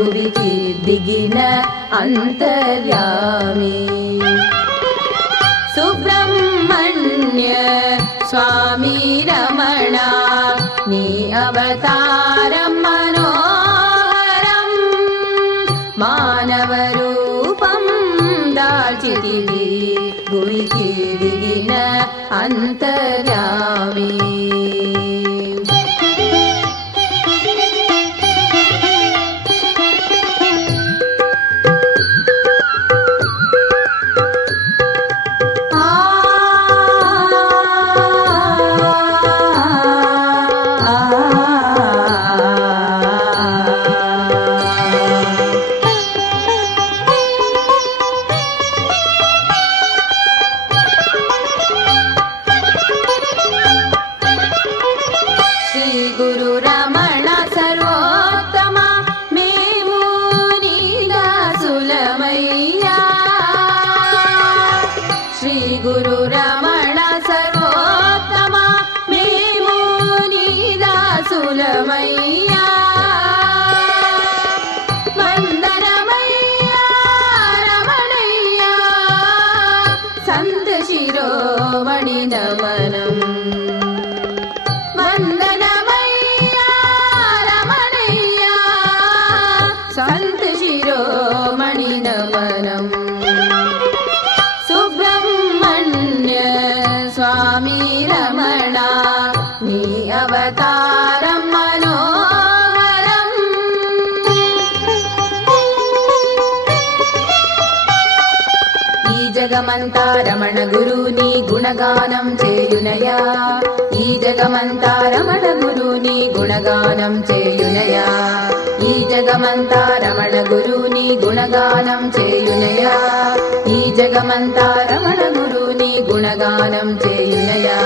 భువికి దిగిన అంతర్యామి సుబ్రహ్మణ్య స్వామి రమణ నీ అవతారం మనోహరం మానవ రూపం దాల్చితివి భువికి దిగిన అంతర్యామి గురు రమణ సర్వోత్తమ మేము నీ దాసులమయ్యా శ్రీ గురు రమణ సర్వోత్తమ మేము నీ దాసులమయ్యా వందనమయ్యా రమణయ్యా సంత శిరోమణి నమనం సంత శిరోమణి నమనం సుబ్రహ్మణ్య స్వామి రమణ నీ అవతారం మనోహరం ఈ జగమంతా రమణ గురుని గుణగానం చేయునయా ఈ జగమంతా రమణ గురుని గుణగానం చేయునయా ఈ జగమంతా రమణ గురుని గుణగానం చేయునయా ఈ జగమంతా రమణ గురుని గుణగానం చేయునయా